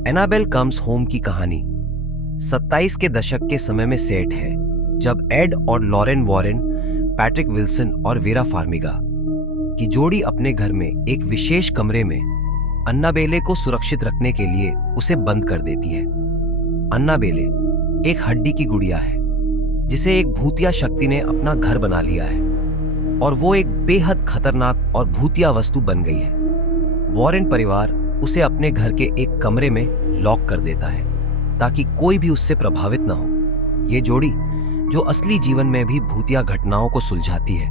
Annabelle comes home की कहानी 27 के दशक के समय में सेट है, जब एड और लॉरेन वॉरेन, पैट्रिक विल्सन और वेरा फार्मिगा की जोड़ी अपने घर में एक विशेष कमरे में अन्नाबेले को सुरक्षित रखने के लिए उसे बंद कर देती है। अन्नाबेले एक हड्डी की गुड़िया है जिसे एक भूतिया शक्ति ने अपना घर बना लिया है और वो एक बेहद खतरनाक और भूतिया वस्तु बन गई है। वॉरेन परिवार उसे अपने घर के एक कमरे में लॉक कर देता है ताकि कोई भी उससे प्रभावित न हो। ये जोड़ी जो असली जीवन में भी भूतिया घटनाओं को सुलझाती है,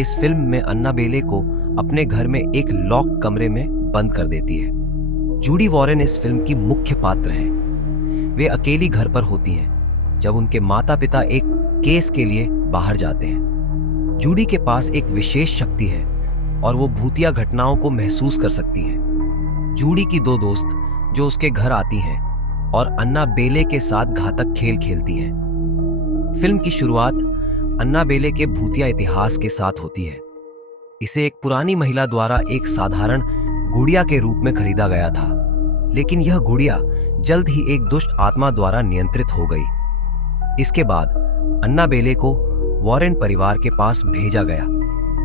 इस फिल्म में अन्नाबेले को अपने घर में एक लॉक कमरे में बंद कर देती है। जूडी वॉरेन इस फिल्म की मुख्य पात्र है। वे अकेली घर पर होती हैं जब उनके माता पिता एक केस के लिए बाहर जाते हैं। जूडी के पास एक विशेष शक्ति है और वो भूतिया घटनाओं को महसूस कर सकती है। जूडी की दो दोस्त जो उसके घर आती हैं और अन्नाबेले के साथ घातक खेल खेलती हैं। फिल्म की शुरुआत अन्नाबेले के भूतिया इतिहास के साथ होती है। इसे एक पुरानी महिला द्वारा एक साधारण गुड़िया के रूप में खरीदा गया था, लेकिन यह गुड़िया जल्द ही एक दुष्ट आत्मा द्वारा नियंत्रित हो गई। इसके बाद अन्नाबेले को वॉरेन परिवार के पास भेजा गया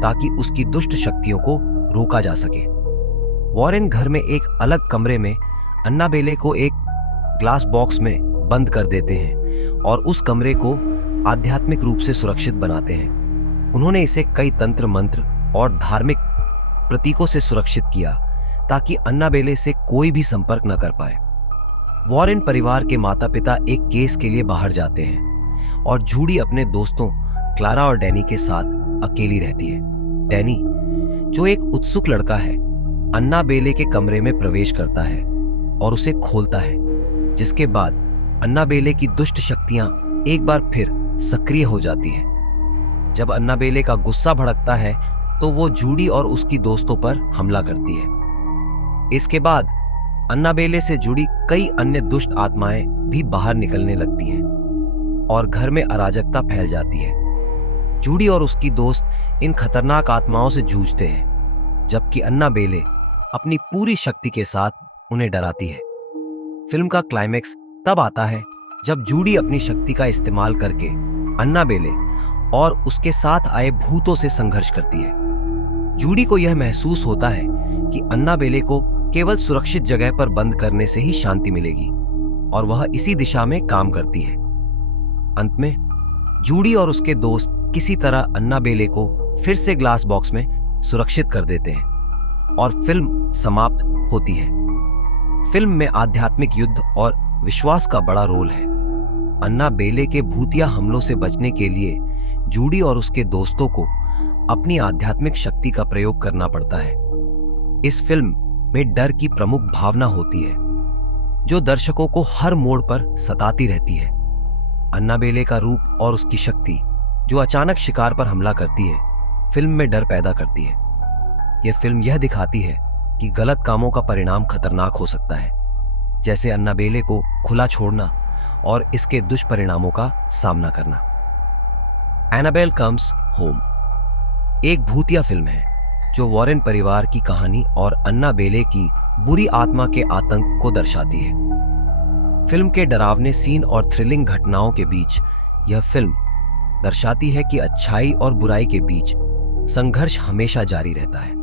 ताकि उसकी दुष्ट शक्तियों को रोका जा सके। वॉरेन घर में एक अलग कमरे में अन्नाबेले को एक ग्लास बॉक्स में बंद कर देते हैं और उस कमरे को आध्यात्मिक रूप से सुरक्षित बनाते हैं। उन्होंने इसे कई तंत्र मंत्र और धार्मिक प्रतीकों से सुरक्षित किया ताकि अन्नाबेले से कोई भी संपर्क न कर पाए। वॉरेन परिवार के माता पिता एक केस के लिए बाहर जाते हैं और जूडी अपने दोस्तों क्लारा और डैनी के साथ अकेली रहती है। डैनी, जो एक उत्सुक लड़का है, अन्नाबेले के कमरे में प्रवेश करता है और उसे खोलता है, जिसके बाद अन्नाबेले की दुष्ट शक्तियां एक बार फिर सक्रिय हो जाती हैं। जब अन्नाबेले का गुस्सा भड़कता है तो वो जूडी और उसकी दोस्तों पर हमला करती है। इसके बाद अन्नाबेले से जुड़ी कई अन्य दुष्ट आत्माएं भी बाहर निकलने लगती हैं और घर में अराजकता फैल जाती है। जूडी और उसकी दोस्त इन खतरनाक आत्माओं से जूझते हैं, जबकि अन्नाबेले अपनी पूरी शक्ति के साथ उन्हें डराती है। फिल्म का क्लाइमेक्स तब आता है जब जूडी अपनी शक्ति का इस्तेमाल करके अन्नाबेले और उसके साथ आए भूतों से संघर्ष करती है। जूडी को यह महसूस होता है कि अन्नाबेले को केवल सुरक्षित जगह पर बंद करने से ही शांति मिलेगी और वह इसी दिशा में काम करती है। अंत में जूडी और उसके दोस्त किसी तरह अन्नाबेले को फिर से ग्लास बॉक्स में सुरक्षित कर देते हैं और फिल्म समाप्त होती है। फिल्म में आध्यात्मिक युद्ध और विश्वास का बड़ा रोल है। अन्नाबेले के भूतिया हमलों से बचने के लिए जूडी और उसके दोस्तों को अपनी आध्यात्मिक शक्ति का प्रयोग करना पड़ता है। इस फिल्म में डर की प्रमुख भावना होती है जो दर्शकों को हर मोड़ पर सताती रहती है। अन्नाबेले का रूप और उसकी शक्ति जो अचानक शिकार पर हमला करती है, फिल्म में डर पैदा करती है। यह फिल्म यह दिखाती है कि गलत कामों का परिणाम खतरनाक हो सकता है, जैसे अन्नाबेले को खुला छोड़ना और इसके दुष्परिणामों का सामना करना। एनाबेल कम्स होम एक भूतिया फिल्म है जो वॉरेन परिवार की कहानी और अन्नाबेले की बुरी आत्मा के आतंक को दर्शाती है। फिल्म के डरावने सीन और थ्रिलिंग घटनाओं के बीच यह फिल्म दर्शाती है कि अच्छाई और बुराई के बीच संघर्ष हमेशा जारी रहता है।